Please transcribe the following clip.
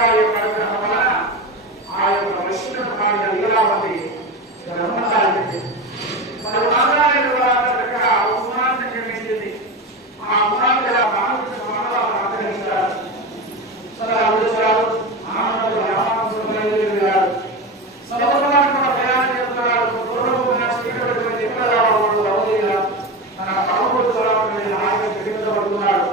స్వామివారి యొక్క వలన ఆ యొక్క వైష్ణవ లీలావతి బ్రహ్మచారి దగ్గర నిర్మించింది ఆ ఇలా మానవాలను గారు సముద్రాన్ని కూడా ప్రయాణం చేస్తున్నారు ఎక్కడ ఆయన తెలియజబడుతున్నాడు